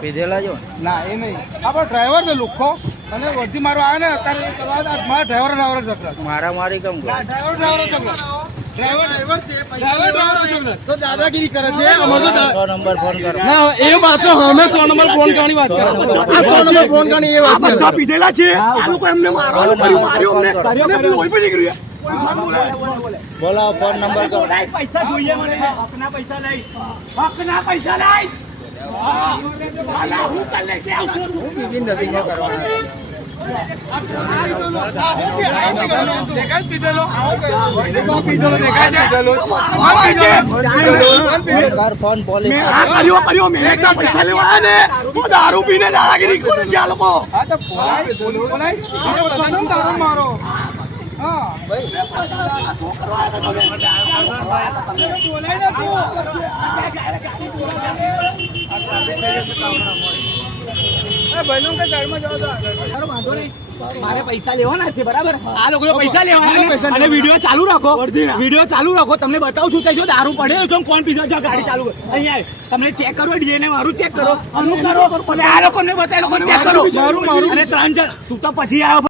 પીધેલા જો ના એ નહીં આપણો ડ્રાઈવર છે લુખ્ખો અને વર્ધી મારો આવે ને અત્યારે મારા ડ્રાઈવર ઝઘડા મારા મારી કેમ ડ્રાઈવર તો દાદાગીરી કરે છે. 100 નંબર ફોન કરો. ના એ પાછો અમે 100 નંબર ફોન કરવાની વાત કરે. આ 100 નંબર ફોન કરવાની એ વાત બધા પીધેલા છે. આ લોકો એમને મારવાનું માર્યો અમને કોઈ પણ નીકળ્યું. બોલાવો ફોન નંબર કરો. પૈસા જોઈએ મને. હકના પૈસા લઈ. હકના પૈસા લઈ. હું કલે કે આવતો છું. બીજી નથી કરવાના. ફોન પોલીસ પૈસા લેવા ને તું દારૂ પીને દાદાગીરી કરે છે આ લોકો. મારો મારે પૈસા લેવાના છે બરાબર. આ લોકો પૈસા લેવાના અને વિડીયો ચાલુ રાખો. વિડીયો ચાલુ રાખો. તમને બતાવું છું કે જો દારૂ પડેલો છે કોણ પીધો છે. ગાડી ચાલુ કરો. અહીંયા તમને ચેક કરો. ડીએનએ મારું ચેક કરો. અમુક કરો. આ લોકોને બતાવી લોકો ચેક કરો. અને 3 જણ તું તો પછી આવ્યો.